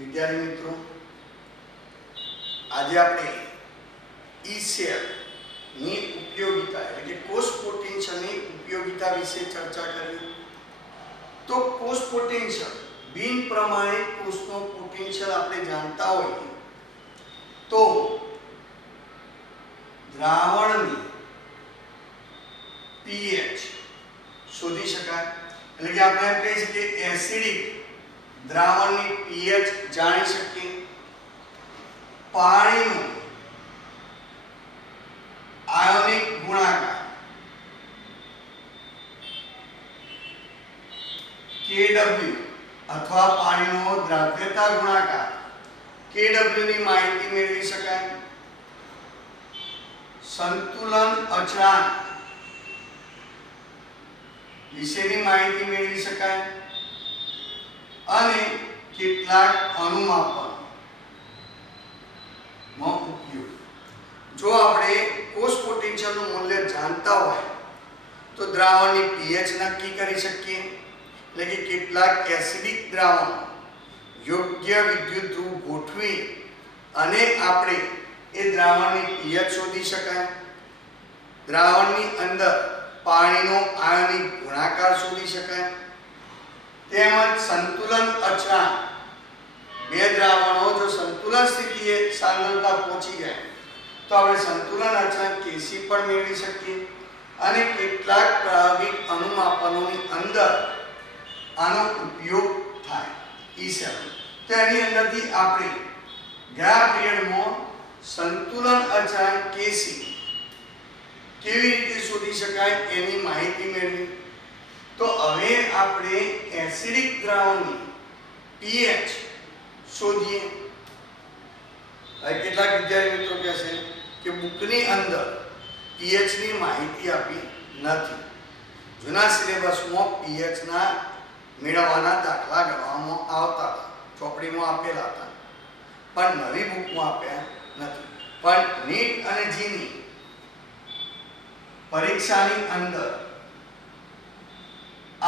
વિદ્યાર્થી મિત્રો, આજે આપણે ઈ સેલ ની ઉપયોગિતા એટલે કે કોષ પોટેન્શિયલની ઉપયોગિતા વિશે ચર્ચા કરી. તો કોષ પોટેન્શિયલ બિન પ્રમાણિત કોષનો પોટેન્શિયલ આપણે જાણતા હોઈએ તો દ્રાવણની pH શોધી શકાય. એટલે કે આપણે એમ કહી શકીએ કે એસિડિક દ્રાવણની pH જાણી શકીએ. પાણીનો આયોનિક ગુણાકાર Kw અથવા પાણીનો દ્રાવ્યતા ગુણાકાર Kw ની માહિતી મેળવી શકાય. સંતુલન અચળાંક વિશેની માહિતી મેળવી શકાય અને કેટલાક અણુમાપન નો ઉપયોગ. જો આપણે કોષ પોટેન્શિયલનું મૂલ્ય જાણતા હોય તો દ્રાવણની pH નક્કી કરી શકીએ. એટલે કે કેટલાક એસિડિક દ્રાવણ યોગ્ય વિદ્યુત ધ્રુવ ગોઠવી અને આપણે એ દ્રાવણની pH શોધી શકાય. દ્રાવણની અંદર પાણીનો આયોનિક ગુણાકાર શોધી શકાય. તેમજ સંતુલન અચળાંક, બે દ્રાવણો જો સંતુલન સ્થિતિએ સાંદ્રતા પહોંચી જાય તો આપણે સંતુલન અચળાંક Kc પણ મેળવી શકીએ અને કેટલાક પ્રાયોગિક અણુમાપનોની અંદર આનો ઉપયોગ થાય ઈ સેલ. તો એની અંદરથી આપણે ગયા પિરિયડમાં સંતુલન અચળાંક Kc કેવી રીતે શોધી શકાય એની માહિતી મેળવી. તો હવે આપણે એસિડિક દ્રાવણની pH શોધીએ. હવે કેટલાક વિદ્યાર્થી મિત્રો કહેશે કે બુકની અંદર pH ની માહિતી આપી નથી. જૂના સિલેબસમાં pH ના મેળવવાના દાખલા ગણવામાં આવતા હતા, ચોપડીમાં આપેલા હતા, પણ નવી બુકમાં આપ્યા નથી. પણ નીટ અને જીની પરીક્ષાની અંદર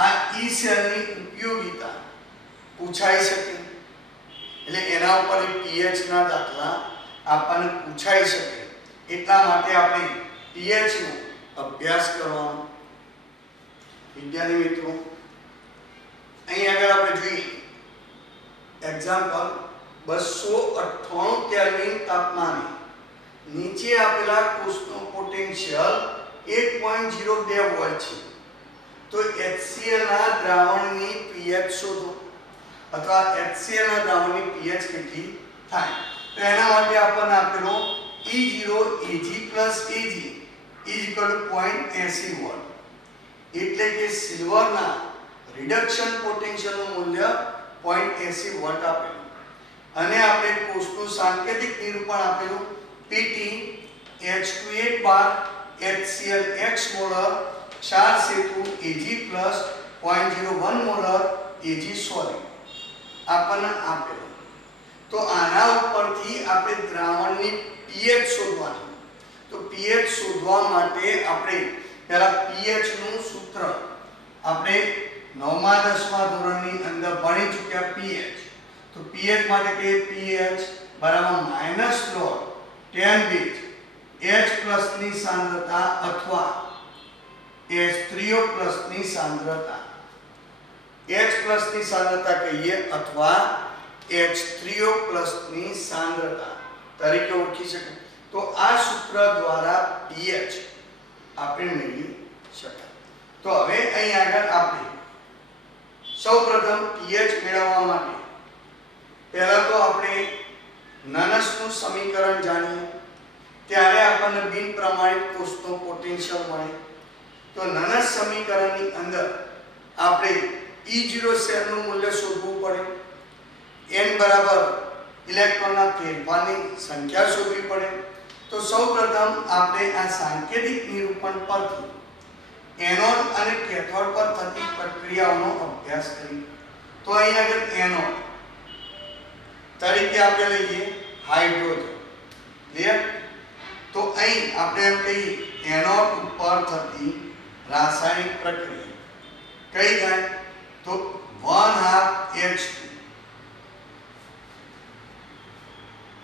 આ ઈ સેલની ઉપયોગિતા પૂછાઈ શકે. એટલે એના ઉપર pH ના દાખલા આપણને પૂછાઈ શકે. એટલા માટે આપણે pH નો અભ્યાસ કરવાનો. વિદ્યાર્થી મિત્રો, અહીં આગળ આપણે જોઈએ એક્ઝામ્પલ 298 કેલ્વિન તાપમાને નીચે આપેલા કોષનો પોટેન્શિયલ 1.02 વોલ્ટ છે. તો HCl ના દ્રાવણની pH શોધો અથવા HCl ના દ્રાવણની pH કેટલી થાય. તો એના માટે આપણને આપેલો E0 Ag + Ag = 0.80 વોલ્ટ. એટલે કે સિલ્વરના રિડક્શન પોટેન્શિયલનું મૂલ્ય 0.80 વોલ્ટ આપેલું અને આપણે કોષનું સાંકેતિક નિરૂપણ આપેલું Pt H28 બાર HCl x મોલર 4 સેતુ Ag + 0.01 મોલર Ag સોલિડ આપણને આપેલું. તો આના ઉપરથી આપણે દ્રાવણની pH શોધવાની. તો pH શોધવા માટે આપણે પહેલા pH નું સૂત્ર આપણે 9મા 10મા ધોરણની અંદર ભણી ચૂક્યા pH. તો pH માટે કે pH = -log 10 બીજ H+ ની સાંદ્રતા અથવા H3O+ ની સાંદ્રતા. H+ ની સાંદ્રતા કહીએ અથવા H3O+ ની સાંદ્રતા તરીકે ઓળખી શકાય. તો આ સૂત્ર દ્વારા pH આપણે મેળવી શકાય. તો હવે અહીં આગળ આપણે સૌપ્રથમ pH મેળવવા માટે પહેલા તો આપણે નનસનું સમીકરણ જાણીએ. ત્યારે આપણને બિન પ્રમાણિત કોષનો પોટેન્શિયલ મળે. તો નનસ સમીકરણની અંદર આપણે E0 સેલનું મૂલ્ય શોધવું પડે. n બરાબર ઇલેક્ટ્રોનના ફેરફારની સંખ્યા શોધવી પડે. તો સૌપ્રથમ આપણે આ સાંકેતિક નિરૂપણ પરથી એનોડ અને કેથોડ પર થતી પ્રક્રિયાઓનો અભ્યાસ કરીએ. તો અહીં આગળ એનોડ તરીકે આપણે લઈએ હાઇડ્રોજન. ક્લિયર? તો અહીં આપણે એમ કહીએ એનોડ ઉપર થતી રાસાયણિક પ્રક્રિયા કઈ થાય તો 1/2 H2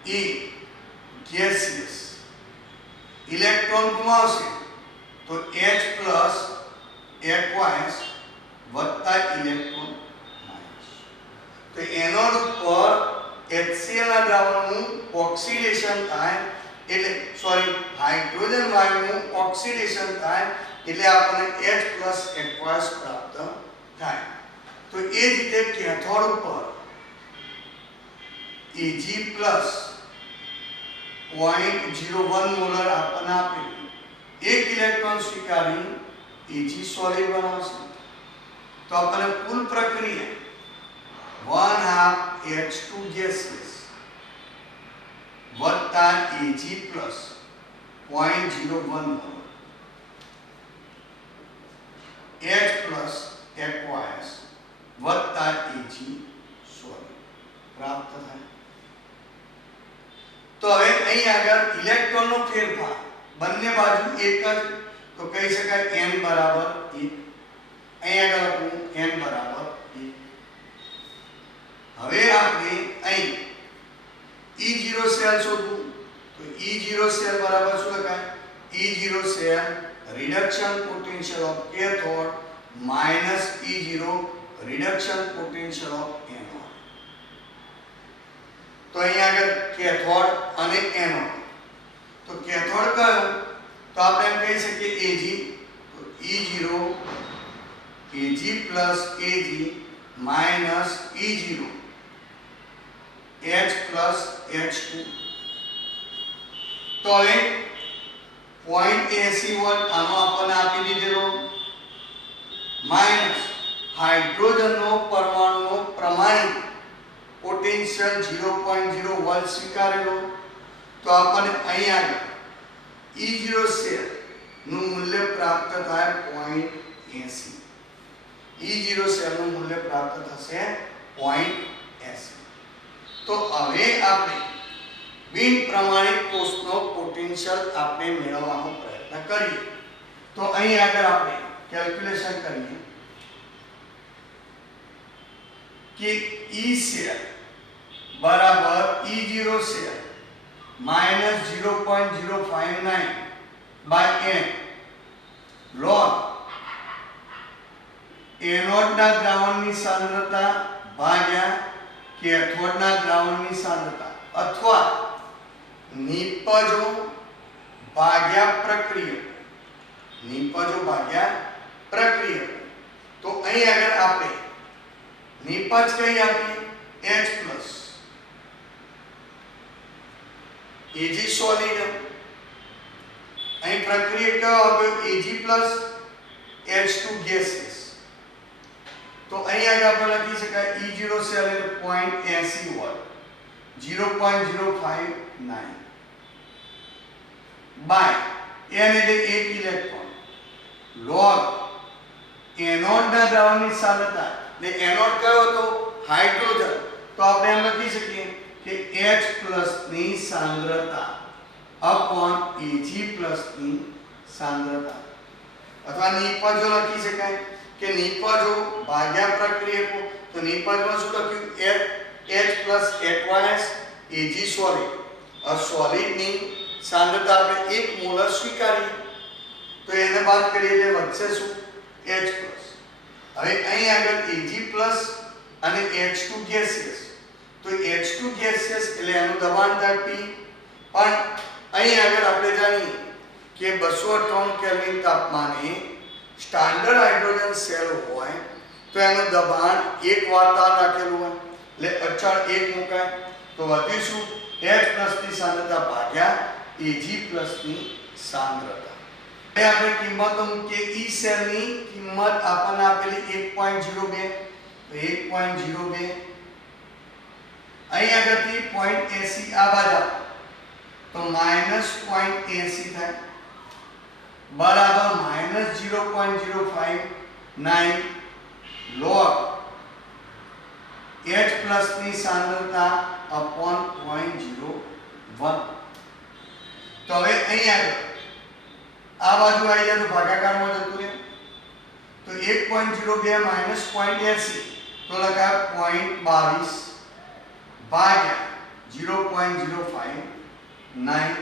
એ ગેસિયસ ઇલેક્ટ્રોન ગુમાવશે તો H પ્લસ એક્વાયસ વત્તા ઇલેક્ટ્રોન માઇનસ. તો એનોડ ઉપર HCl ના દ્રાવણનું ઓક્સિડેશન થાય એટલે હાઇડ્રોજન વાયુનું ઓક્સિડેશન થાય એટલે આપણને H પ્લસ એક્વાયસ પ્રાપ્ત થાય. તો એ જ રીતે કેથોડ ઉપર Ag પ્લસ 0.01 મોલર આપણને આપેલું એક ઇલેક્ટ્રોન સ્વીકારી Ag સોલિડ બનાવશે તો આપણને કુલ પ્રક્રિયા 1/2 H2 gaseous વત્તા Ag plus 0.01 molar H plus aqueous વત્તા Ag સોલિડ પ્રાપ્ત થાય. તો હવે અહીં આગળ ઇલેક્ટ્રોનનો ફેરફાર બંને બાજુ એક જ તો કહી શકાય n બરાબર 1. અહીં આગળ આપણું n બરાબર 1. હવે આપણે અહીં E0 સેલ શોધવું તો E0 સેલ બરાબર શું લખાય E0 cell reduction potential of cathode minus E0 reduction potential of anode. તો અહીં આગળ કેથોડ અને એનોડ તો કેથોડ કયો તો આપણે એમ કહી શકીએ Ag તો E0 Ag plus Ag minus E0 H plus H2. તો હવે 0.80 વોલ્ટ આનો આપણને આપી દીધેલો માઈનસ હાઇડ્રોજનનો પરમાણુનો પ્રમાણિત પોટેન્શિયલ 0.0 વોલ્ટ સ્વીકારેલો તો આપણને અહીં આગળ E0 સેલ નું મૂલ્ય પ્રાપ્ત થાય 0.80. E0 સેલ નું મૂલ્ય પ્રાપ્ત થશે 0.80. તો હવે આપણે બિન પ્રમાણિત કોષનો પોટેન્શિયલ આપણે મેળવવાનો પ્રયત્ન કરીએ. તો અહીં આગળ આપણે કેલ્ક્યુલેશન કરીએ કે E સેલ બરાબર E0 cell minus 0.059 by n log એનોડના દ્રાવણની સાંદ્રતા ભાગ્યા કેથોડના દ્રાવણની સાંદ્રતા અથવા નિપજો ભાગ્યા પ્રક્રિયક. નિપજો ભાગ્યા પ્રક્રિયક. તો અહીં આગળ આપણે નિપજ કઈ આપી H પ્લસ Ag સોલિડ અહીં પ્રક્રિયક કયો આપ્યો Ag પ્લસ H2 gaseous. તો અહીં આગળ આપણે લખી શકાય E0 સેલ એટલે 0.80 વોલ્ટ 0.059 બાય n એટલે 1 ઇલેક્ટ્રોન log એનોડના દ્રાવણની સાંદ્રતા એટલે એનોડ કયો હતો હાઇડ્રોજન તો આપણે એમ લખી શકીએ કે H પ્લસ ની સાંદ્રતા upon Ag પ્લસ ની સાંદ્રતા અથવા નિપજો લખી શકાય કે નિપજો ભાગ્યા પ્રક્રિયકો. તો નિપજમાં શું લખ્યું H પ્લસ એક્વાયસ Ag સોલિડ. આ સોલિડની સાંદ્રતા આપણે 1 મોલર સ્વીકારીએ તો એને બાદ કરીએ એટલે વધશે શું H પ્લસ. હવે અહીં આગળ Ag પ્લસ અને H2 gaseous તો H2 gaseous એટલે એનું દબાણ થાય P. પણ અહીં આગળ આપણે જાણીએ કે 258 કેલ્વિન તાપમાને સ્ટાન્ડર્ડ હાઇડ્રોજન સેલ હોય તો એનું દબાણ 1 વાર તાર રાખેલું હોય એટલે અચળ 1 મુકાય તો વધ્યું શું H પ્લસ ની સાંદ્રતા ભાગ્યા Ag પ્લસ ની સાંદ્રતા. હવે આપણે કિંમતો મૂકીએ. E સેલ ની કિંમત આપણને આપેલી 1.02 તો 1.02 અહીં આગળથી 0.80 આ બાજુ તો -0.80 થાય બરાબર -0.059 log H પ્લસ ની સાંદ્રતા upon 0.01. તો હવે અહીં આગળ આ બાજુ આવી જાય તો ભાગાકારમાં જતું રહે તો 1.02 -0.80 તો લખાય 0.22 ભાગ્યા 0.059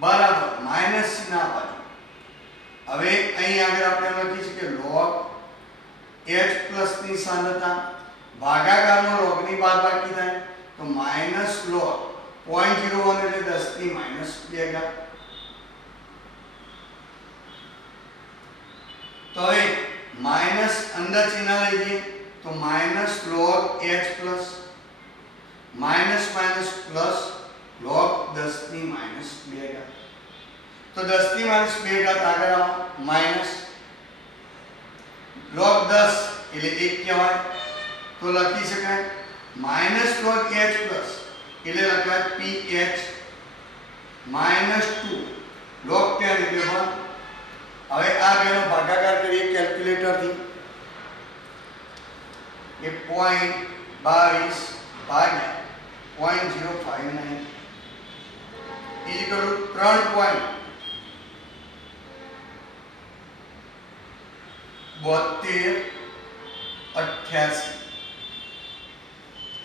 બરાબર માઈનસ ના બાજુ. હવે અહીં આગળ આપણે લખી છે કે log h પ્લસ ની સાંદ્રતા ભાગાકારમાં log ની બાદબાકી થાય તો માઈનસ log 0.01 એટલે 10 ની માઈનસ 2 ઘાત. તો હવે માઈનસ અંદર ચિહ્ન લઈ જઈએ તો minus log h plus minus minus plus log 10 ની માઈનસ 2 ઘાત. તો 10 ની માઈનસ 2 ઘાત આગળ આવો માઈનસ log 10 એટલે 1 કહેવાય તો લખી શકાય માઈનસ log h પ્લસ એટલે લખાય ph માઈનસ 2 log 10 એટલે 1. હવે આ બેનો ભાગાકાર કરીએ કેલ્ક્યુલેટર થી એ 0.22 ભાગ્યા 0.059 ઇક્વલ ટુ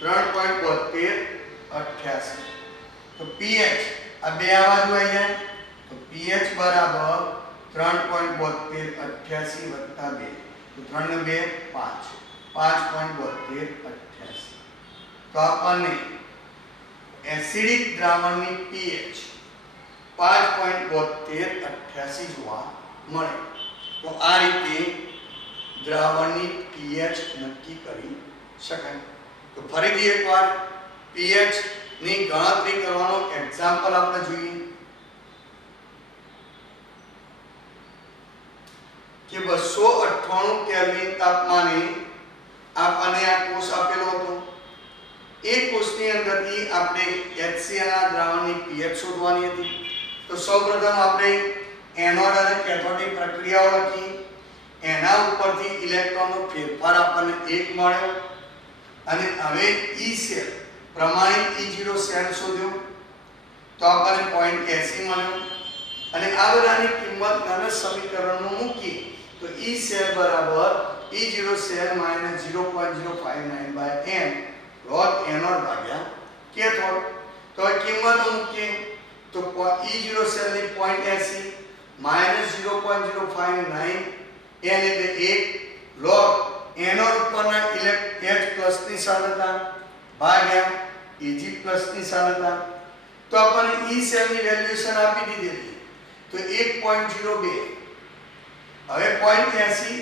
3.7288 તો pH આ બે આ બાજુ આવી જાય તો pH બરાબર 3.7288 વત્તા 2 તો 3 ને 2 5 5.7288 તો આપણને એસિડિક દ્રાવણની pH 5.7288 જોવા મળે. તો આ રીતે દ્રાવણની pH નક્કી કરી શકાય. તો ફરીથી એકવાર pH ની ગણતરી કરવાનો એક્ઝામ્પલ આપણે જોઈએ કે 298 કેલ્વિન તાપમાને આપણને આ કોષ આપેલો હતો. એ કોષની અંદરથી આપણે HCl ના દ્રાવણની pH શોધવાની હતી. તો સૌપ્રથમ આપણે એનોડ અને કેથોડની પ્રક્રિયાઓ લખી. એના ઉપરથી ઇલેક્ટ્રોનનો ફેરફાર આપણને 1 મળ્યો અને હવે E સેલ પ્રમાણિત E0 સેલ શોધ્યો તો આપણને 0.80 મળ્યો અને આ બધાની કિંમત નાના સમીકરણમાં મૂકી તો E સેલ બરાબર E0 cell minus 0.059/n log anode ભાગ્યા કેથોડ. તો આ કિંમતો મૂકીએ તો E0 સેલ ની 0.80 માઈનસ 0.059 n એટલે 1 log એનોડ ઉપરના H પ્લસ ની સાંદ્રતા ભાગ્યા Eg પ્લસ ની સાંદ્રતા. તો આપણને E સેલ ની વેલ્યુએશન આપી દીધી તો 1.02. હવે 0.80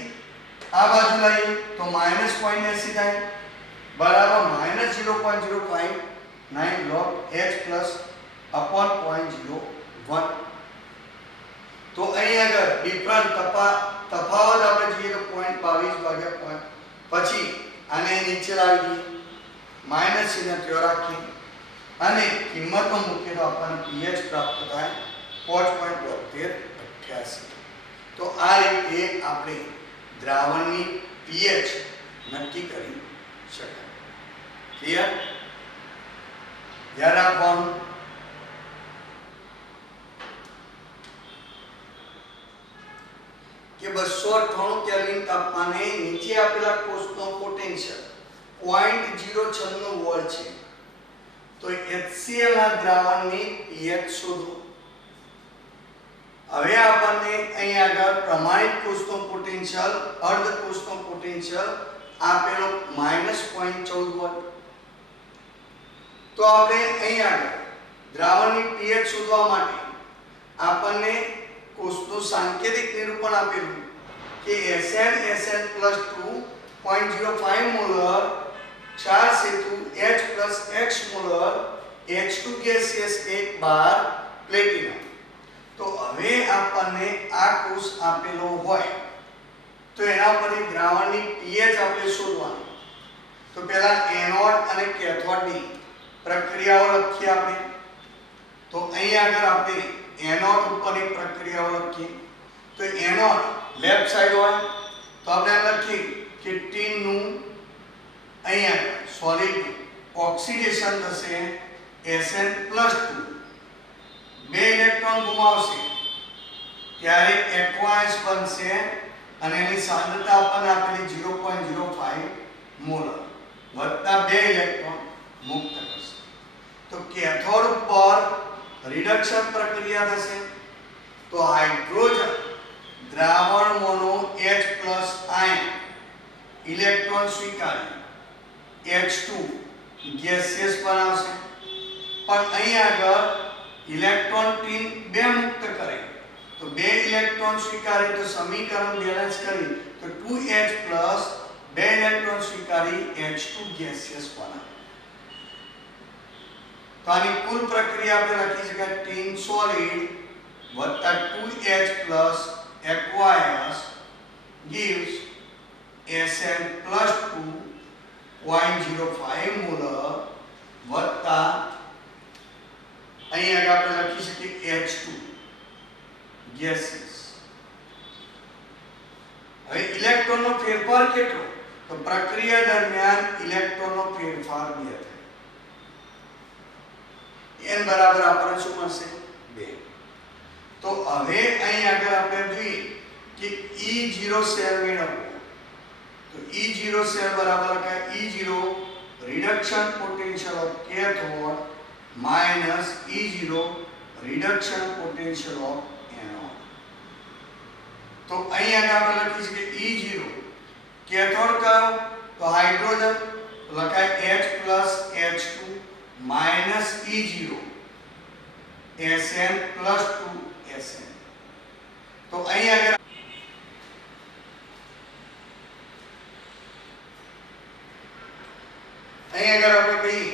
આ બાજુ લઈએ તો માઈનસ 0.80 થાય બરાબર minus 0.059 log H plus upon 0.01. તો અહીં આગળ ડિફરન્ટ તફાવત આપણે જોઈએ તો 0.22 ભાગ્યા પછી આને નીચે લાવી દઈએ માઈનસ ચિહ્ન ત્યાં રાખી અને કિંમતો મૂકીએ તો આપણને pH પ્રાપ્ત થાય 5.7288. તો આ રીતે આપણે દ્રાવણની pH નક્કી કરી શકાય. ક્લિયર? ધ્યાન રાખવાનું કે 298 કેલ્વિન તાપમાને નીચે આપેલા કોષનો પોટેન્શિયલ 0.096 વોલ્ટ છે. તો HCl ના દ્રાવણની pH શોધો. હવે આપણને અહીં આગળ પ્રમાણિત કોષનો પોટેન્શિયલ અર્ધ કોષનો પોટેન્શિયલ આપેલો -0.14 વોલ્ટ. તો આપણે અહીં આગળ દ્રાવણની pH શોધવા માટે આપણને કોષનું સાંકેતિક નિરૂપણ આપેલું કે SnSn+2 0.05 મોલર 4 સેતુ H + x molar H2 gaseous 1 બાર પ્લેટિનમ. તો હવે આપણને આ કોષ આપેલો હોય તો એના પરથી દ્રાવણની pH આપણે શોધવાની. તો પહેલા એનોડ અને કેથોડની પ્રક્રિયાઓ લખીએ આપણે. તો અહીં આગળ આપણે એનોડ ઉપરની પ્રક્રિયાઓ લખીએ. તો એનોડ લેફ્ટ સાઈડ હોય તો આપણે લખીએ કે ટીનનું અહીંયા સોલિડ ઓક્સિડેશન થશે Sn+2 બે ઇલેક્ટ્રોન ગુમાવશે ત્યારે એક્વાયસ બનશે અને એની સાંદ્રતા આપણને આપેલી 0.05 મોલર વત્તા બે ઇલેક્ટ્રોન મુક્ત કરશે. તો કેથોડ પર રિડક્શન પ્રક્રિયા થશે તો હાઇડ્રોજન દ્રાવણમાંનો H+ આયન ઇલેક્ટ્રોન સ્વીકારી H2 ગેસિયસ બનાવશે, પણ અહીં આગળ ઇલેક્ટ્રોન ટીન 2 મુક્ત કરે તો 2 ઇલેક્ટ્રોન સ્વીકારે તો સમીકરણ બેલેન્સ કરી તો 2H+ 2 ઇલેક્ટ્રોન સ્વીકારી H2 ગેસિયસ બનાવે. તો આની કુલ પ્રક્રિયા આપણે લખી શકાય ટીન સોલિડ વત્તા 2H+ aqueous gives Sn+2 0.05 molar વત્તા અહીં આગળ આપણે લખી શકીએ H2 ગેસીસ. હવે ઇલેક્ટ્રોનનો ફેરફાર કેટલો? તો પ્રક્રિયા દરમિયાન ઇલેક્ટ્રોનનો ફેરફાર 2 થાય. n બરાબર આપણને શું મળશે? 2. તો હવે અહીં આગળ આપણે જોઈએ કે E0 સેલ મેળવવો તો E0 સેલ બરાબર લખાય E0 reduction potential of cathode minus E0 reduction potential of anode. તો અહીં આગળ આપણે લખી શકીએ E0 કેથોડ કયો? તો હાઇડ્રોજન લખાય H+H2 minus E0 Sn+2 Sn. તો અહીં આગળ આપણે કહીએ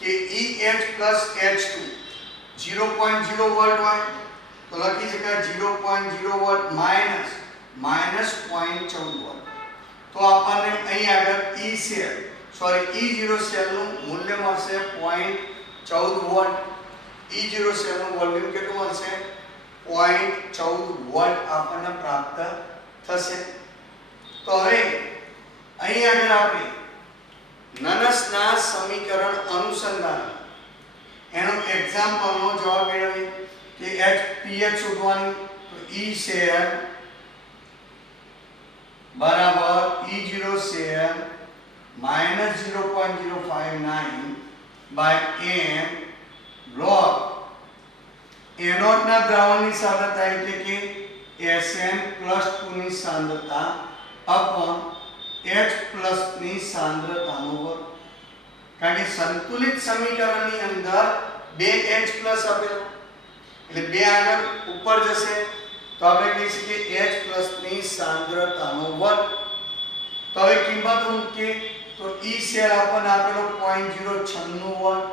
કે EH+H2 0.0 વોલ્ટ હોય તો લખી શકાય 0.0 વોલ્ટ માઈનસ -0.14 વોલ્ટ. તો આપણને અહીં આગળ E સેલ E0 સેલનું મૂલ્ય મળશે 0.14 વોલ્ટ. E0 સેલનું વોલ્યુમ કેટલું મળશે? 0.14 વોલ્ટ આપણને પ્રાપ્ત થશે. તો હવે અહીં આગળ આપણે નનસના સમીકરણ અનુસંધાન એનો એક્ઝામ્પલનો જવાબ મેળવીએ કે pH શોધવાની તો E સેલ બરાબર E0 cell -0.059 by n log એનોડના દ્રાવણની સાંદ્રતા એટલે કે Sn+2 ની સાંદ્રતા upon H+ ની સાંદ્રતાનો વર્ગ. કારણ કે સંતુલિત સમીકરણની અંદર 2H+ આપેલો એટલે 2 આગળ ઉપર જશે તો આપણે કહી શકીએ H+ ની સાંદ્રતાનો વર્ગ. તો હવે કિંમત મૂકીએ તો E સેલ આપણને આપેલો 0.096 વોલ્ટ,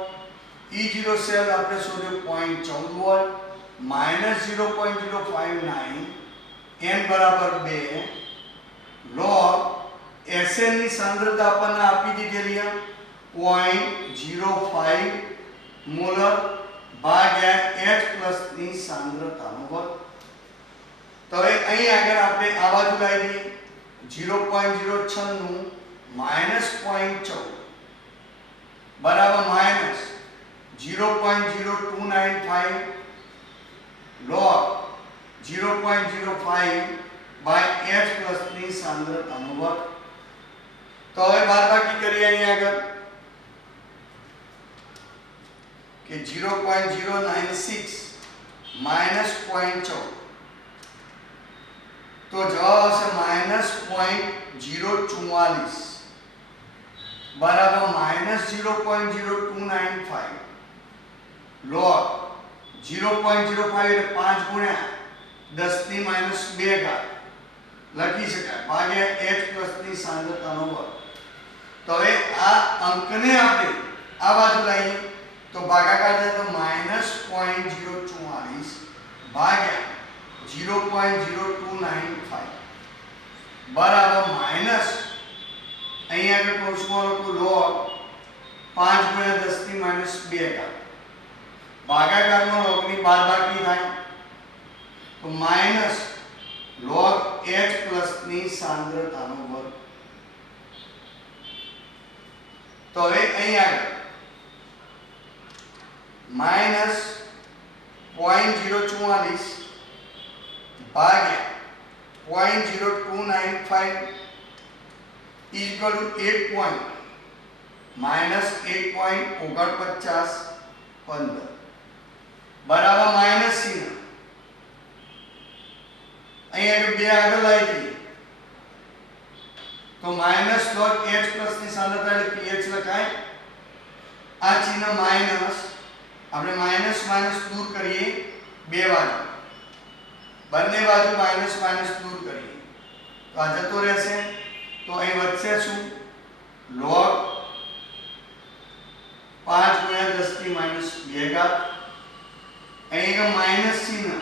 E0 સેલ આપણે શોધ્યો 0.14 વોલ્ટ -0.059 n બરાબર 2 log Sn ની સાંદ્રતા આપણને આપી દીધેલી 0.05 મોલર ભાગ્યા H+ ની સાંદ્રતાનો વર્ગ. તો હવે અહીં આગળ આપણે આ બાજુ લાવી દઈએ 0.096 -0.14 બરાબર -0.0295 log 0.05 by H+ ની સાંદ્રતાનો વર્ગ. તો હવે બાદબાકી કરીએ અહીં આગળ કે 0.096 -0.14 તો જવાબ આવશે -0.044 બરાબર -0.0295 log 0.05 એટલે 5 ગુણ્યા 10 ની -2 ઘાત લખી શકાય ભાગ્યા H+ ની સાંદ્રતાનો વર્ગ. તો હવે આ અંકને આપણે આ બાજુ લાવીએ તો ભાગાકાર થાય તો -0.044 ભાગ્યા 0.0295 બરાબર માઈનસ અહીં આગળ કૌંસમાં લખું log 5 ગુણ્યા 10 ની -2 ઘાત ભાગાકારમાં log ની બાદબાકી થાય તો માઈનસ log H+ ની સાંદ્રતાનો વર્ગ. તો હવે અહીં આગળ -0.044 ભાગ્યા 0.0295 = 8 -1.49 15 બરાબર માઈનસ ચિહ્ન અહીંયા બે આગળ લાવી તો માઈનસ log h પ્લસ ની સાંદ્રતા એટલે pH લખાય આ ચિહ્ન માઈનસ આપણે માઈનસ માઈનસ દૂર કરીએ બે બાજુ બંને બાજુ માઈનસ માઈનસ દૂર કરીએ તો આ જતો રહેશે તો અહીં વધશે શું log 5 × 10⁻2 ઘાત અહીં માઈનસ ચિહ્ન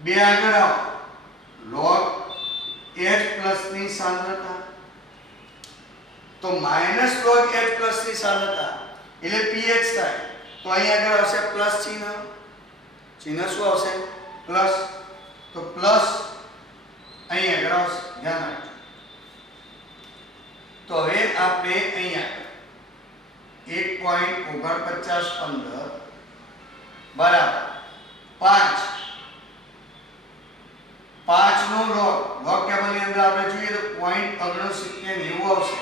બે આગળ આવો log h પ્લસ ની સાંદ્રતા તો માઈનસ log h પ્લસ ની સાંદ્રતા એટલે pH થાય તો અહીં આગળ આવશે પ્લસ ચિહ્ન શું આવશે પ્લસ તો પ્લસ અહીં આગળ આવશે ધ્યાન રાખજો તો હવે આપણે અહીં આગળ 1.4915 બરાબર 5 નો log ટેબલ ની અંદર આપણે જોઈએ તો 0.6990 આવશે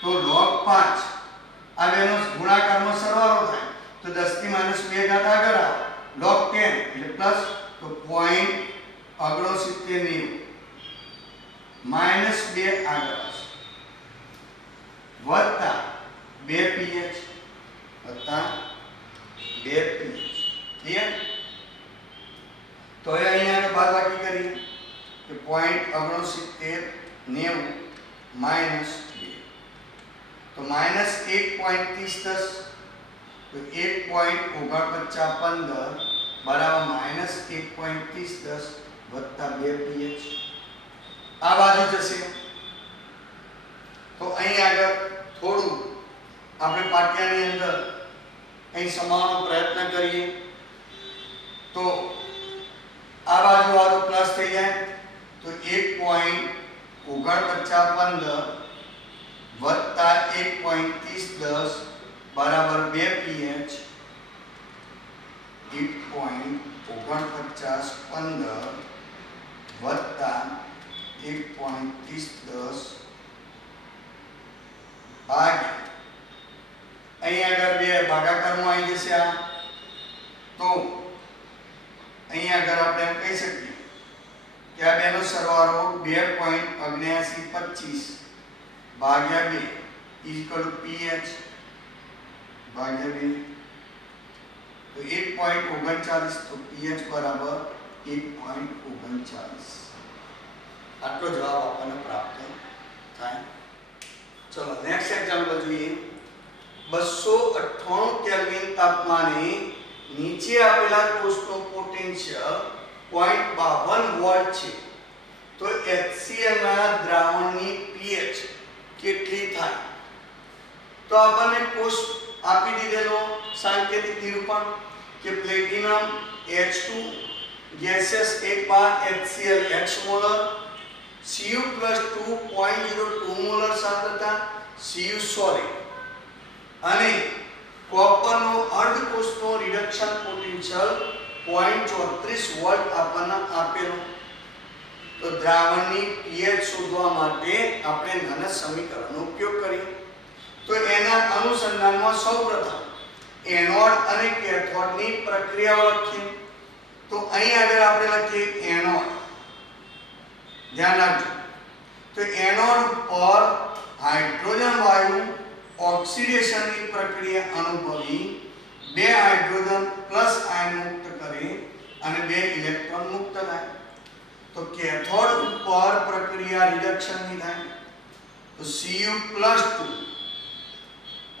તો log 5 આ બેનો ગુણાકારનો સરવાળો થાય તો 10⁻2 ઘાત આગળ આવે log 10 એટલે પ્લસ તો 0.6990 માઈનસ 2 આગળ આવશે વત્તા 2 pH વત્તા 2 pH ક્લિયર તો હવે અહીંયા બાદબાકી કરીએ કે 0.6990 માઈનસ 2 તો માઈનસ 1.3010 તો 1.4915 બરાબર માઈનસ 1.3010 વત્તા 2 pH આ બાજુ જશે તો અહીં આગળ થોડું આપણે પાઠ્યની અંદર અહીં સમાવવાનો પ્રયત્ન કરીએ તો આ બાજુ વાળો પ્લસ થઈ જાય તો 1.4915 વત્તા 1.3010 બરાબર 2 pH 1.4915 વત્તા 1.3010 ભાગ્યા અહીં આગળ બે ભાગાકારમાં આવી જશે આ તો અહીં આગળ આપણે એમ કહી શકીએ કે આ બેનો સરવાળો 2.7925 ભાગ્યા 2 ઇક્વલ pH ભાગ્યા 2 તો 1.39 તો pH બરાબર 1.39 આટલો જવાબ આપણને પ્રાપ્ત થાય ચલો નેક્સ્ટ એક્ઝામ્પલ જોઈએ 298 કેલ્વિન તાપમાને નીચે આપેલા કોષનો પોટેન્શિયલ 0.52 વોલ્ટ છે તો HCl ના દ્રાવણની pH કેટલી થાય તો આપણને કોષ આપી દીધેલો સાંકેતિક નિરૂપણ કે પ્લેટિનમ H2 ગેસિયસ 1 બાર HCl x molar Cu + 2.02 molar સાંદ્રતા Cu સોલિડ અને કોપરનો અર્ધકોષનો રિડક્શન પોટેન્શિયલ 0.34 વોલ્ટ આપણને આપેલો તો દ્રાવણની pH શોધવા માટે આપણે ઘન સમીકરણનો ઉપયોગ કરીએ તો એના અનુસંધાનમાં સૌપ્રથમ એનોડ અને કેથોડની પ્રક્રિયા લખીએ તો અહીં આગળ આપણે લખીએ એનોડ ધ્યાન રાખજો તો એનોડ પર હાઇડ્રોજન વાયુ ઓક્સિડેશનની પ્રક્રિયા અનુભવી બે હાઇડ્રોજન પ્લસ આયન મુક્ત કરે અને બે ઇલેક્ટ્રોન મુક્ત થાય તો કેથોડ ઉપર પ્રક્રિયા રિડક્શનની થાય તો Cu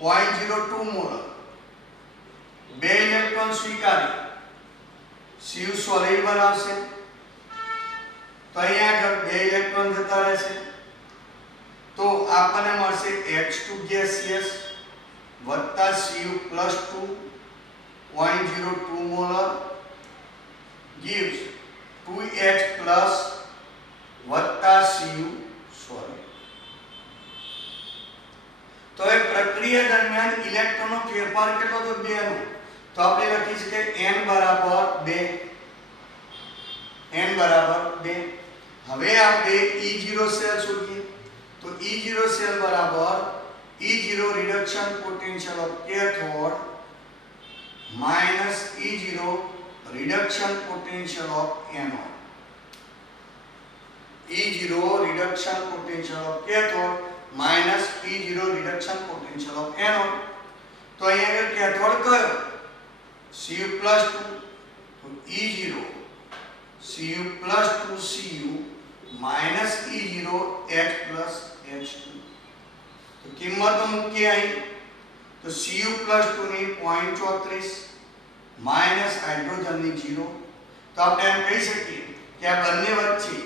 + 2.02 મોલર બે ઇલેક્ટ્રોન સ્વીકારી Cu સોલિડ બનાવશે તો અહીંયા આગળ બે ઇલેક્ટ્રોન જતા રહેશે તો આપણને મળશે H2 ગેસિયસ વત્તા Cu + 2.02 molar gives 2H plus વત્તા Cu સોલિડ તો એ પ્રક્રિયા દરમિયાન ઇલેક્ટ્રોનનો ફેરફાર કેટલો તો 2 નો તો આપણે લખી શકીએ n બરાબર 2 હવે આપણે E0 સેલ શોધીએ તો तो E0 सेल बराबर E0 reduction potential of cathode minus E0 reduction potential of anode. E0 reduction potential of cathode minus E0 reduction potential of anode. तो અહીંયા આગળ कैथोड કયો Cu+2 तो E0 Cu+2 Cu minus E0 H+H2। तो किंमत મૂકી અહીં तो Cu+2 ની 0.34 માઈનસ હાઇડ્રોજન ની 0। તો આપણે એમ કહી શકીએ કે આ બંને વચ્ચે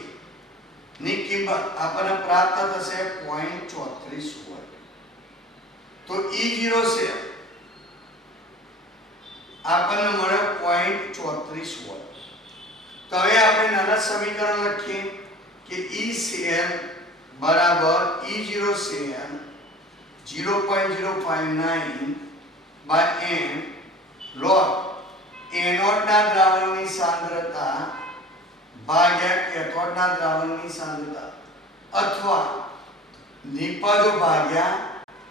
ની કિંમત આપણને પ્રાપ્ત થશે 0.34 વોલ્ટ। તો E0 છે આપણને મળ્યો 0.34 વોલ્ટ। તો હવે આપણે નાના સમીકરણ લખીએ કે E સેલ બરાબર E0 cell 0.059 by n log એનોડના દ્રાવણની સાંદ્રતા ભાગ્યા કેથોડના દ્રાવણની સાંદ્રતા અથવા નિપજો ભાગ્યા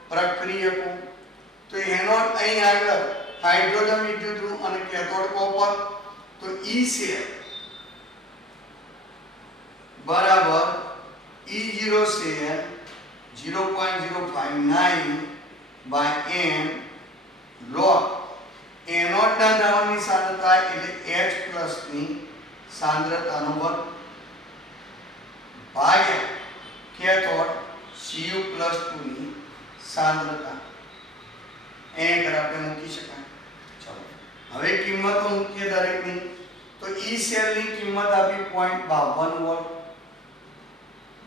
પ્રક્રિયકો। તો એનોડ અહીં આગળ હાઇડ્રોજન વિદ્યુતનું અને કેથોડ કોપર। તો E સેલ बराबर E0 cell 0.059 by n log एनोडના દ્રાવણની સાંદ્રતા એટલે H+ ની સાંદ્રતાનો વર્ગ ભાગ્યા કેથોડ Cu+2 ની સાંદ્રતા। એ આગળ આપણે મૂકી શકાય। ચલો હવે કિંમતો મૂકીએ દરેકની। તો E સેલની કિંમત આપી 0.52 વોલ્ટ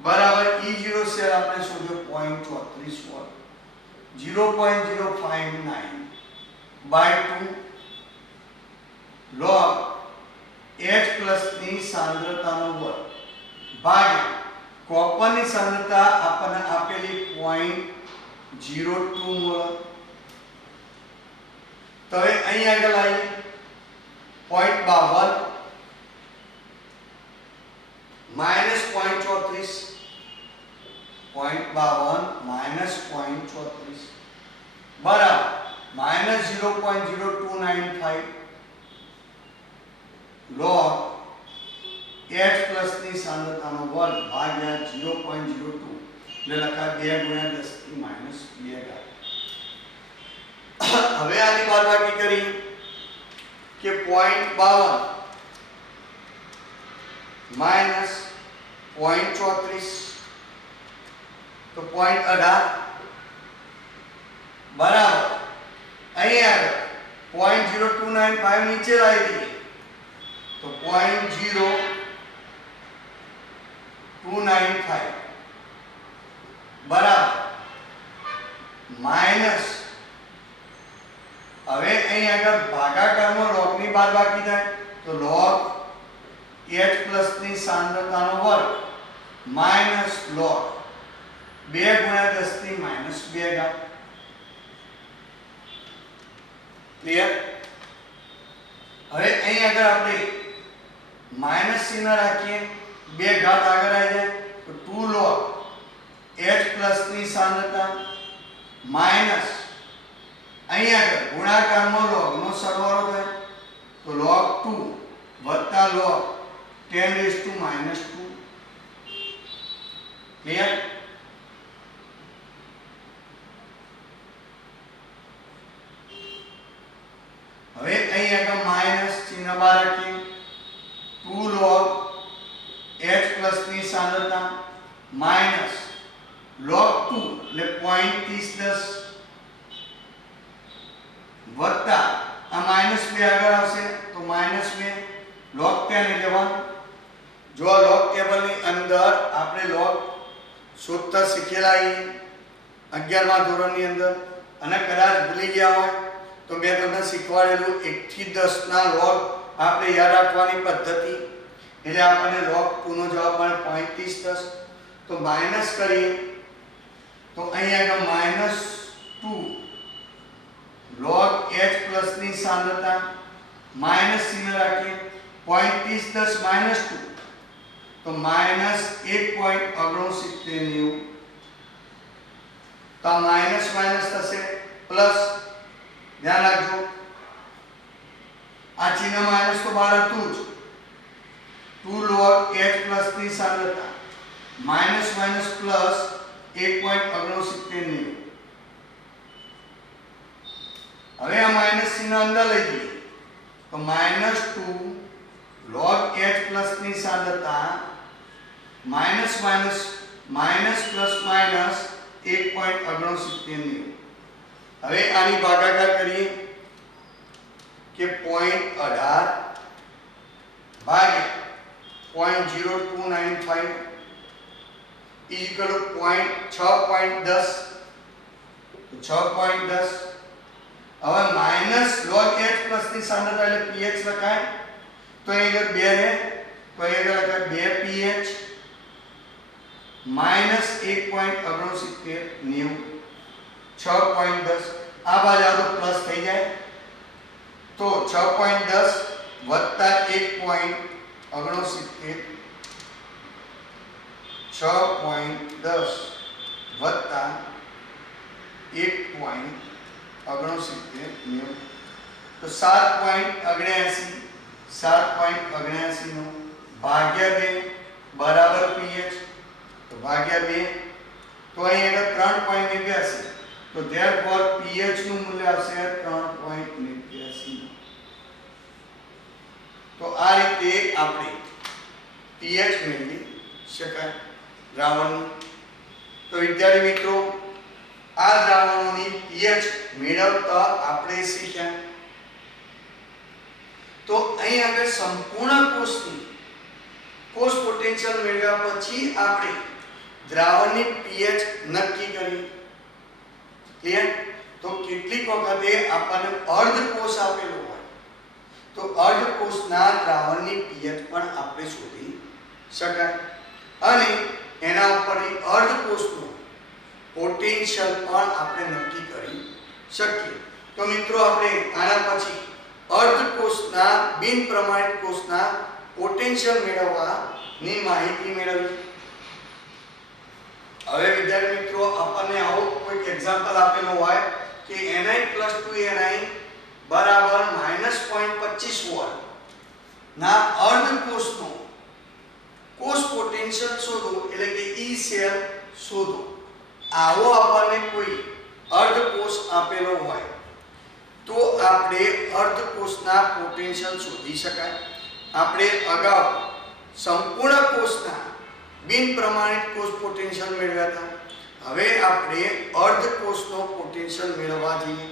बराबर E0 सेल आपने शोध्यो 0.34 वोल्ट 0.059 by 2 log H+ ની સાંદ્રતાનો વર્ગ ભાગ્યા કોપરની સાંદ્રતા આપણને આપેલી 0.02 મોલ। તો હવે અહીં આગળ આવી 0.52 माइनस 0.34 0.52 माइनस 0.34 बराबर माइनस 0.0295 log H+ ની સાંદ્રતાનો વર્ગ ભાગ્યા 0.02 એટલે લખા 2 × 10⁻²। હવે આની બાદબાકી કરી કે 0.52 माइनस 0.34 तो 0.18 बराबर અહીં આગળ 0.0295 नीचे लाવી દઈએ तो 0.0295 बराबर माइनस હવે અહીં આગળ ભાગાકારમાં log ની બાદબાકી થાય તો log H+ ની સાંદ્રતાનો વર્ગ માઈનસ log 2 × 10⁻²। ક્લિયર। હવે અહીં આગળ આપણે માઈનસ ચિહ્ન રાખીએ 2 ઘાત આગળ આવી જાય તો 2 log H+ ની સાંદ્રતા માઈનસ અહીં આગળ ગુણાકારમાં log નો સરવાળો થાય તો log 2 વત્તા log 10⁻²। क्लियर। હવે અહીં આગળ માઈનસ ચિહ્ન બહાર રાખીએ 2 log H+ ની સાંદ્રતા માઈનસ log 2 એટલે 0.3010 વત્તા આ -2 આગળ આવશે તો -2 log 10 એટલે 1। જો આ log ટેબલની અંદર આપણે log શોધતા શીખેલા 11મા ધોરણની અંદર અને કદાચ ભૂલી ગયા હોય તો મેં તમને શીખવાડેલું 1 થી 10 ના log આપણે યાદ રાખવાની પદ્ધતિ એટલે આપણને log 2 નો જવાબ મળે 0.3010। તો માઈનસ કરીએ તો અહીં આગળ -2 log H+ ની સાંદ્રતા માઈનસ ચિહ્ન રાખીએ 0.3010 -2 तो -1.6990 તો આ માઈનસ માઈનસ થશે પ્લસ, ધ્યાન રાખજો આ ચિહ્ન માઈનસ તો બહાર હતું જ, 2 log h પ્લસ ની સાંદ્રતા માઈનસ માઈનસ પ્લસ 1.69. હવે આ માઈનસ ચિહ્ન અંદર લઈ જઈએ તો -2 log h પ્લસ ની સાંદ્રતા minus minus minus plus minus 1.69. હવે આની ભાગાકાર કરીએ કે 0.18 ભાગ્યા 0.0295 = 6.10. તો 6.10. હવે માઈનસ log h પ્લસ ની સાંદ્રતા એટલે pH લખાય તો અહીં આગળ 2 રહે તો અહીં આગળ લખાય 2 pH માઈનસ 1.69 6.10. આ બાજુ આવો તો પ્લસ થઈ જાય તો 6.10 વત્તા 1.69 6.10 વત્તા 1.69 તો 7.79 નો ભાગ્યા 2 બરાબર pH તો ભાગ્યા 2 તો અહીં આગળ 3.89 તો therefore pH નું મૂલ્ય આવશે 3.89. તો આ રીતે આપણે pH મેળવી શકાય દ્રાવણનું. તો વિદ્યાર્થી મિત્રો આ દ્રાવણોની pH મેળવતા આપણે શીખ્યા. તો અહીં આગળ સંપૂર્ણ કોષની કોષ પોટેન્શિયલ મેળવ્યા પછી આપણે દ્રાવણની pH નક્કી કરી. ક્લિયર? તો કેટલીક વખતે આપણને અર્ધ કોષ આપેલો હોય તો અર્ધ કોષના દ્રાવણની pH પણ આપણે શોધી શકાય અને એના ઉપરથી અર્ધ કોષનું પોટેન્શિયલ પણ આપણે નક્કી કરી શકીએ. તો મિત્રો આપણે આના પછી અર્ધ કોષના બિન પ્રમાણિત કોષના પોટેન્શિયલ મેળવવાની માહિતી મેળવી. હવે વિદ્યાર્થી મિત્રો આપણને આવો કોઈ એક્ઝામ્પલ આપેલો હોય કે Ni + 2Ni બરાબર -0.25 વોલ્ટ ના અર્ધ કોષનો કોષ પોટેન્શિયલ શોધો એટલે કે E સેલ શોધો. આવો આપણને કોઈ અર્ધ કોષ આપેલો હોય તો આપણે અર્ધ કોષના પોટેન્શિયલ શોધી શકાય. આપણે અગાઉ સંપૂર્ણ કોષના બિન પ્રમાણિત કોષ પોટેન્શિયલ મેળવ્યા હતા. હવે આપણે અર્ધ કોષનો પોટેન્શિયલ મેળવવા જઈએ.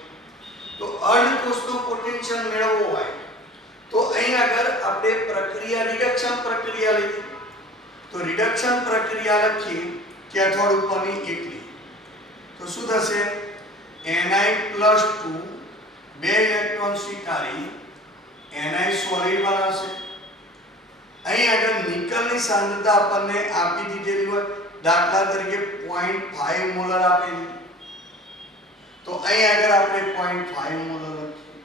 તો અર્ધ કોષનો પોટેન્શિયલ મેળવવો હોય તો અહીં આગળ આપણે પ્રક્રિયા રિડક્શન પ્રક્રિયા લીધી. તો રિડક્શન પ્રક્રિયા લખીએ કે અથોડ ઉપરની એકલી તો શું થશે? Ni + 2 બે ઇલેક્ટ્રોન સ્વીકારી Ni સોલિડ બનાવશે. અહીં આગળ નિકલની સાંદ્રતા આપણને આપી દીધેલી હોય, દાખલા તરીકે 0.5 મોલર આપેલી તો અહીં આગળ આપણે 0.5 મોલર લખીએ.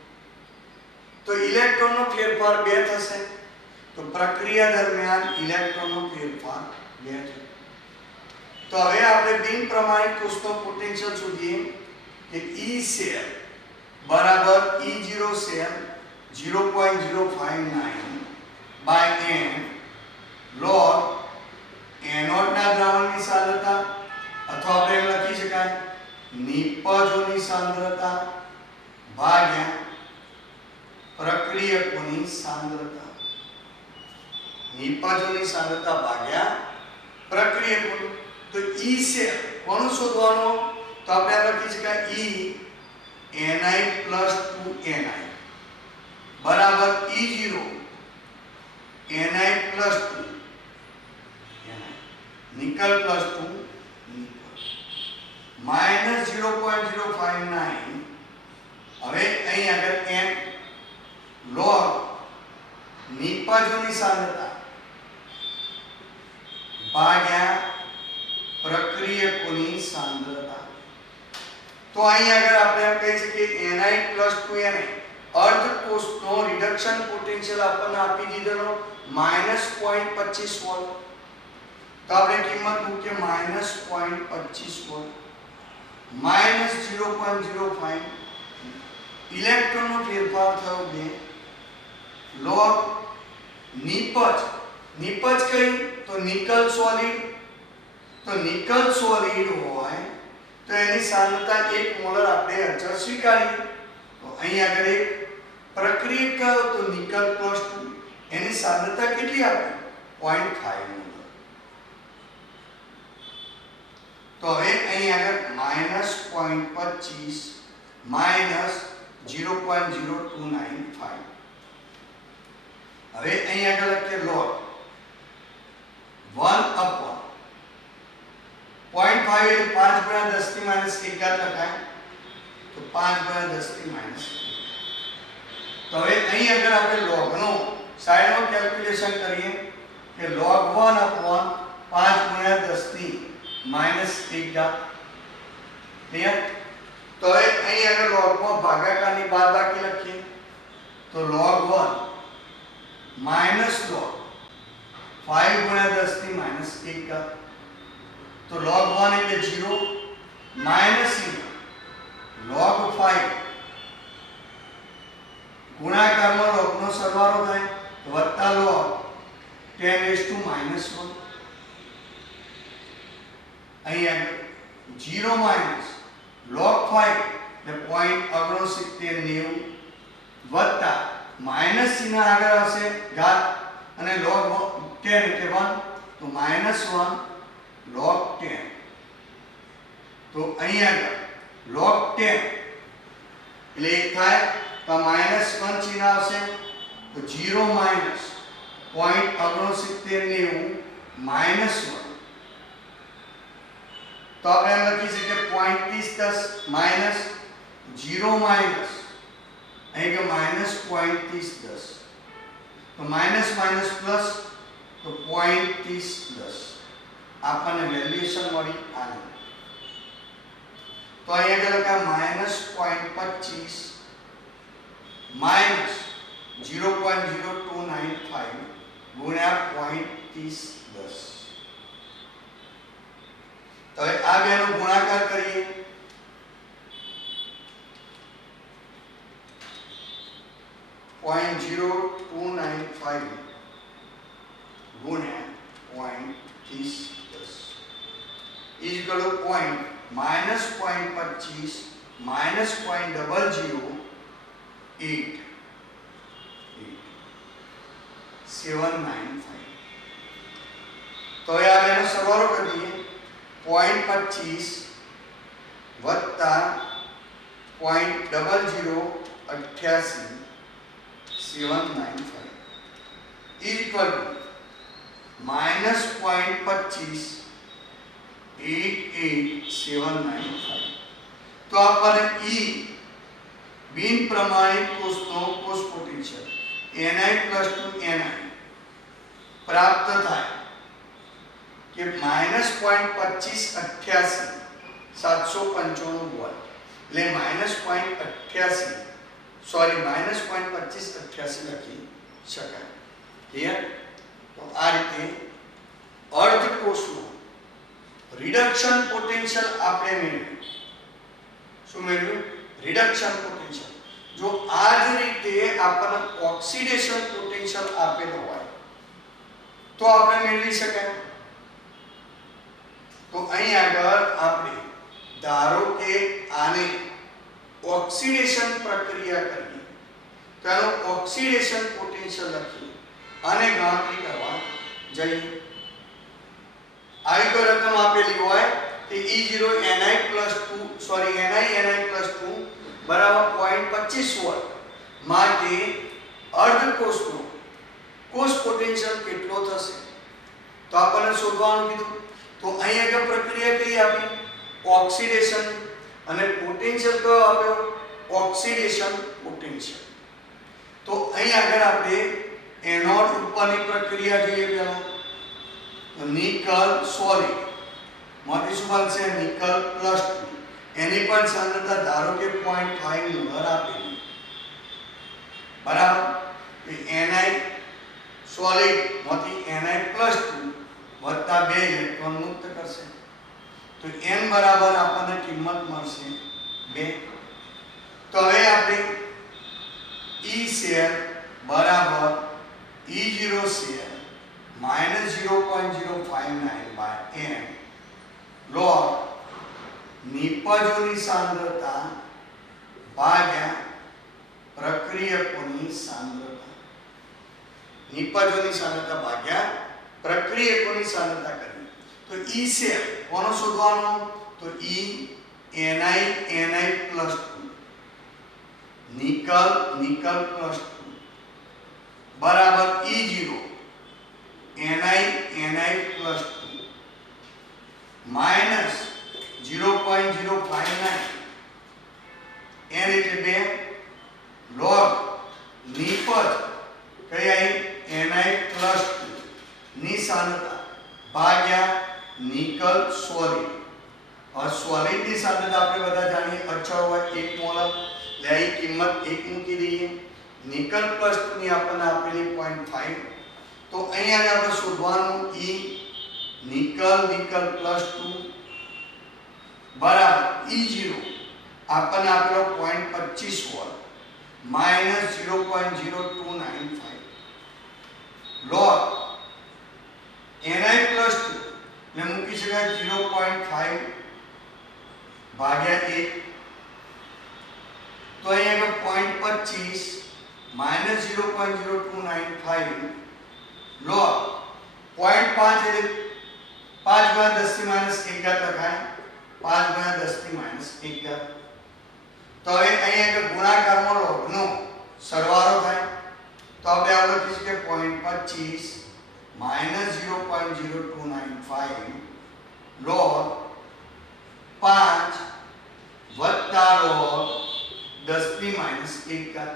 તો ઇલેક્ટ્રોનનો ફેરફાર 2 થશે તો પ્રક્રિયા દરમિયાન ઇલેક્ટ્રોનનો ફેરફાર 2 થશે. તો હવે આપણે બિન પ્રમાણિત કોષનો પોટેન્શિયલ શોધીએ કે E સેલ બરાબર E0 cell 0.059 by n log anode ના દ્રાવણની સાંદ્રતા અથવા આપણે એમ લખી શકાય નિપજોની સાંદ્રતા ભાગ્યા પ્રક્રિયકોની સાંદ્રતા. નિપજોની સાંદ્રતા ભાગ્યા પ્રક્રિયકો. તો E સેલ કોનું શોધવાનું? તો આપણે લખી શકાય Ni + 2Ni બરાબર E0 Ni + 2 નિકલ + 2 નિકલ -0.059. હવે અહીં આગળ n log નિપજોની સાંદ્રતા ભાગ્યા પ્રક્રિયકોની સાંદ્રતા. તો અહીં આગળ આપણે એમ કહી શકીએ Ni + 2Ni અર્ધ કોષનો રિડક્શન પોટેન્શિયલ આપણને આપી દીધેલો -0.25 વોલ્ટ. તો આપણે કિંમત મૂકીએ -0.25 વોલ્ટ માઇનસ 0.05 ઇલેક્ટ્રોનનો ફેરફાર થયો 2 લોગ નિપજ કઈ તો નિકલ સોલિડ, તો નિકલ સોલિડ હોય તો એની સાંદ્રતા 1 મોલર આપણે અચળ સ્વીકારીએ. તો અહીં આગળ એક પ્રક્રિયક કયો તો નિકલ +2 એની સાંદ્રતા કેટલી આપી 0.5 મોલર. તો હવે અહીં આગળ -0.25 -0.0295. હવે અહીં આગળ લખીએ log 1/0.5 એટલે 5 × 10⁻1 લખાય, તો 5 × 10⁻1. તો હવે અહીં આગળ આપણે log નો સાઈડમાં કેલ્ક્યુલેશન કરીએ કે log 1/5 × 10⁻1. ક્લિયર? તો હવે અહીં આગળ log માં ભાગાકારની બાદબાકી લખીએ તો log 1 માઈનસ log 5 × 10⁻1. તો log 1 એટલે 0 માઈનસ log 5 ગુણાકારમાં log નો સરવાળો થાય વત્તા log 10⁻−1. અહીં આગળ 0 માઈનસ log 5 એટલે 0.6990 વત્તા માઈનસ ચિહ્ન આગળ આવશે ઘાત અને log 10 એટલે 1 તો -1 log 10. તો અહીં આગળ log 10 એટલે 1 થાય તો -1 ચિહ્ન આવશે તો 0 માઈનસ 0.6990 -1. તો આપણે એમ લખી શકીએ 0.3010 માઈનસ 0 માઈનસ અહીં કે -0.3010 તો માઈનસ માઈનસ પ્લસ તો 0.3010 આપણને વેલ્યુએશન મળી આની. તો અહીં આગળ લખ્યા -0.25 માઈનસ 0.0295 ગુણ્યા 0.3010. તો હવે આ બેનો ગુણાકાર કરીએ 0.0295 ગુણ્યા 0.3010 ઇઝ ઇક્વલ ટુ -0.25 -0.008 795. તો હવે આ બેનો સરવાળો કરી દઈએ 0.25 વત્તા 0.0088 795 is equal to -0.25 88795. તો આપણને E બિન પ્રમાણિત કોષનો કોષ પોટેન્શિયલ Ni+2 Ni પ્રાપ્ત થાય કે -0.2588 795 વોલ્ટ એટલે -0.88 સોરી -0.2588 લખી શકાય. ક્લિયર? તો આ રીતે અર્ધ કોષનું રિડક્શન પોટેન્શિયલ આપણે મેળવ્યું. શું મેળવ્યું? Reduction potential. જો આ જ રીતે આપણને ઓક્સિડેશન પોટેન્શિયલ આપેલો હોય તો આપણે મેળવી શકાય. તો અહીં આગળ આપણે ધારો કે આને ઓક્સિડેશન પ્રક્રિયા કરીએ તો એનો ઓક્સિડેશન પોટેન્શિયલ લખીએ અને ગણતરી કરવા જઈએ. આવી કોઈ રકમ આપેલી હોય કે E0 Ni+2 સોરી Ni+2 બરાબર 0.25 વોલ્ટ માટે અર્ધ કોષનો કોષ પોટેન્શિયલ કેટલો થશે તો આપણને શોધવાનું કીધું. તો અહીં આગળ પ્રક્રિયા કઈ આપી ઓક્સિડેશન અને પોટેન્શિયલ કયો આપ્યો ઓક્સિડેશન પોટેન્શિયલ. તો અહીં આગળ આપણે એનોડ ઉપરની પ્રક્રિયા જોઈએ પહેલા તો નિકલ સોલિડ માંથી શું બનશે નિકલ +2 એની પણ સાંદ્રતા ધારો કે 0.5 મોલર આપેલી બરાબર. Ni સોલિડ માંથી Ni+2 વત્તા 2 ઇલેક્ટ્રોન મુક્ત કરશે. તો તો n બરાબર આપણને કિંમત મળશે 2. તો હવે આપણે E શેર બરાબર E0 શેર -0.059/n log નિપજોની સાંદ્રતા ભાગ્યા પ્રક્રિયકોની સાંદ્રતા. નિપજોની સાંદ્રતા ભાગ્યા પ્રક્રિયકોની સાંદ્રતા કરી. તો E શેર કોનો શોધવાનો? તો E Ni+2 નિકલ+2 બરાબર E0 Ni+2 માઈનસ 0.059 n એટલે 2 log નિપજ કઈ આવી Ni+2 ની સાંદ્રતા ભાગ્યા નિકલ સોલિડ. और सॉलिड ની સાંદ્રતા આપણે બધા જાણીએ અચળ હોય 1 મોલ. એટલે અહીં કિંમત 1 મૂકી દઈએ. નિકલ +2 ની આપણને આપેલી 0.5. તો અહીંયા આપણે શોધવાનું E નિકલ +2 બરાબર E0 આપણને આપેલો 0.25 વોલ્ટ માઈનસ 0.0295 log Ni+2 એટલે મૂકી શકાય 0.5 ભાગ્યા 1. તો અહીંયા 0.25 માઈનસ 0.0295 log 0.5 એટલે 5 × 10⁻1 લખાય. 5 × 10⁻1. તો હવે અહીંયા ગુણાકારમાં લોગનો સરવાળો થાય. તો આપણે આ લખીશું કે 0.25 માઈનસ 0.0295 log 5 વત્તા log 10⁻1.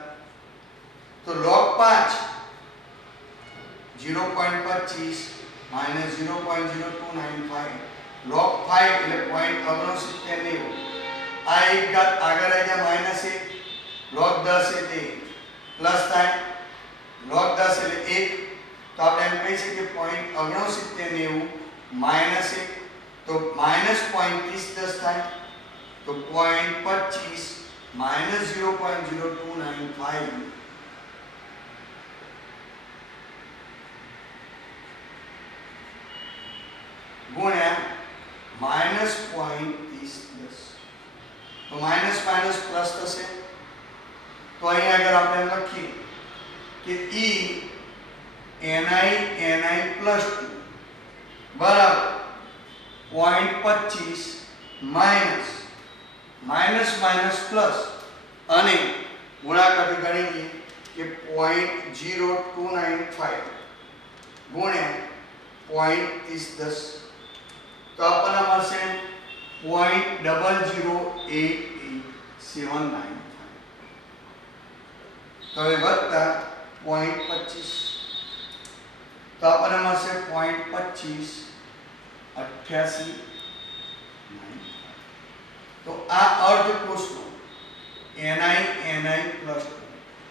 તો log 5 0.25 માઈનસ 0.0295 log 5 એટલે 0.69 આ એક ઘાત આગળ આવી જાય -1 log 10 એટલે પ્લસ થાય log 10 એટલે 1. તો આપણે એમ કહી શકીએ 0.69 -1 તો -0.30 થાય. તો 0.25 માઈનસ 0.0295 ગુણ્યા -0.30. તો માઈનસ માઈનસ પ્લસ થશે. તો અહીંયા આગળ આપણે લખીએ કે E Ni+2 બરાબર 0.25 માઈનસ માઈનસ માઈનસ પ્લસ અને ગુણાકારથી ગણી લઈએ કે 0.0295 ગુણ્યા 0.30. તો આપણને મળશે 0.008879. તો હવે વત્તા 0.25 તો આપણને મળશે 0.25 88. તો આ અર્ધકોષનો Ni+2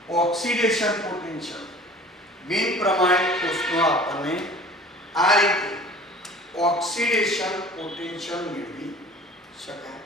ઓક્સિડેશન પોટેન્શિયલ બિન પ્રમાણિત કોષનો આપણને આ રીતે ઓક્સિડેશન પોટેન્શિયલ મેળવી શકાય.